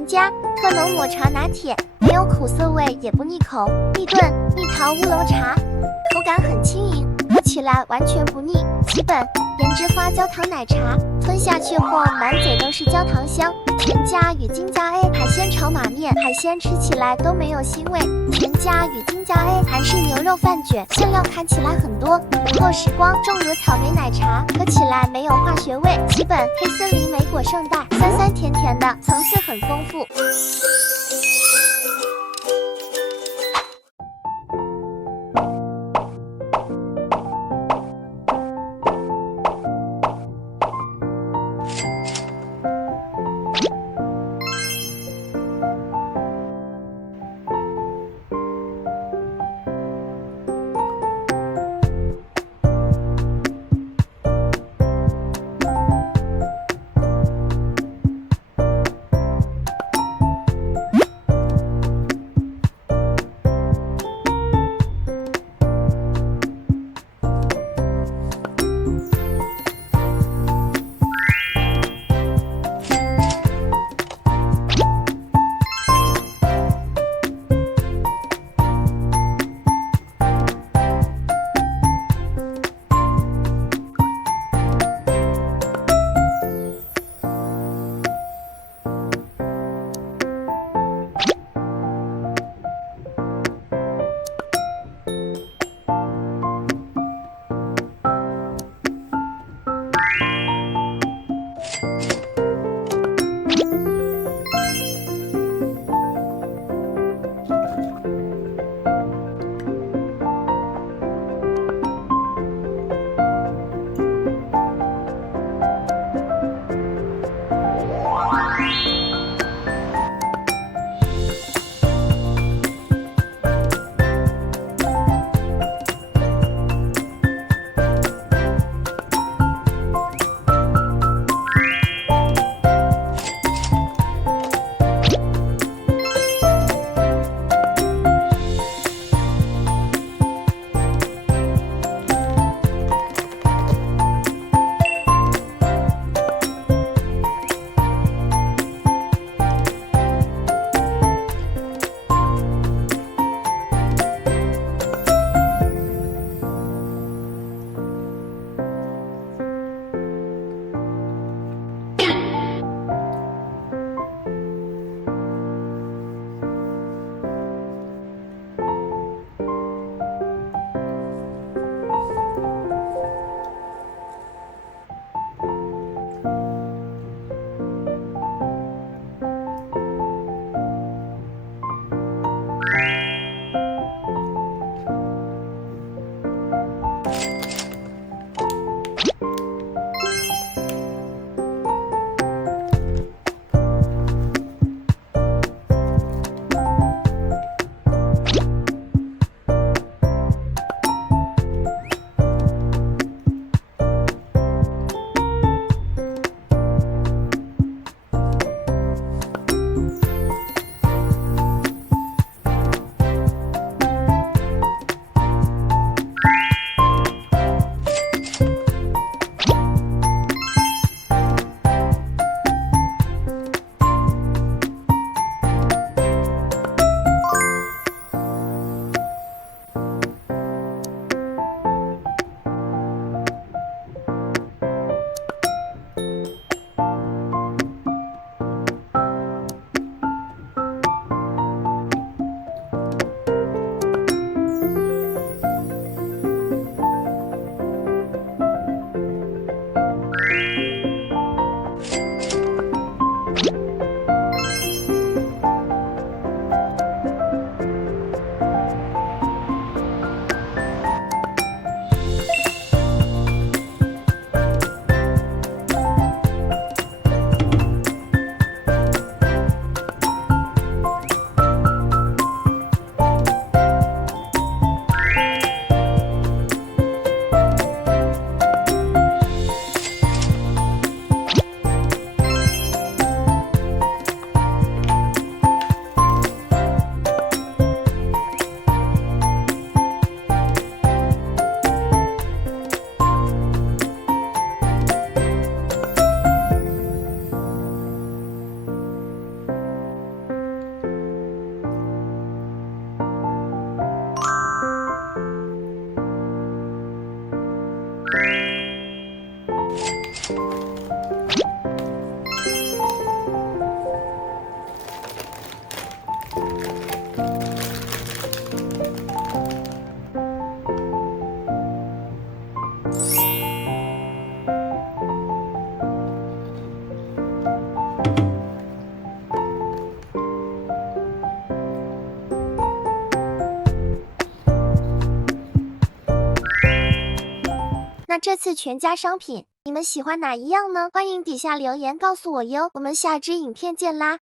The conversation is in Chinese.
全家特浓抹茶拿铁，没有苦涩味，也不腻口。蜜炖蜜桃乌龙茶，口感很轻盈，喝起来完全不腻。其本盐之花焦糖奶茶，吞下去后满嘴都是焦糖香。全家与金家 A 海鲜炒马面，海鲜吃起来都没有腥味。全家与金家 A 韩式牛肉饭卷，馅料看起来很多，午后时光重乳草莓奶茶，喝起来没有化学味。其本黑森林莓果圣代，酸酸甜甜的，层次很丰富。这次全家商品，你们喜欢哪一样呢？欢迎底下留言告诉我哟。我们下支影片见啦！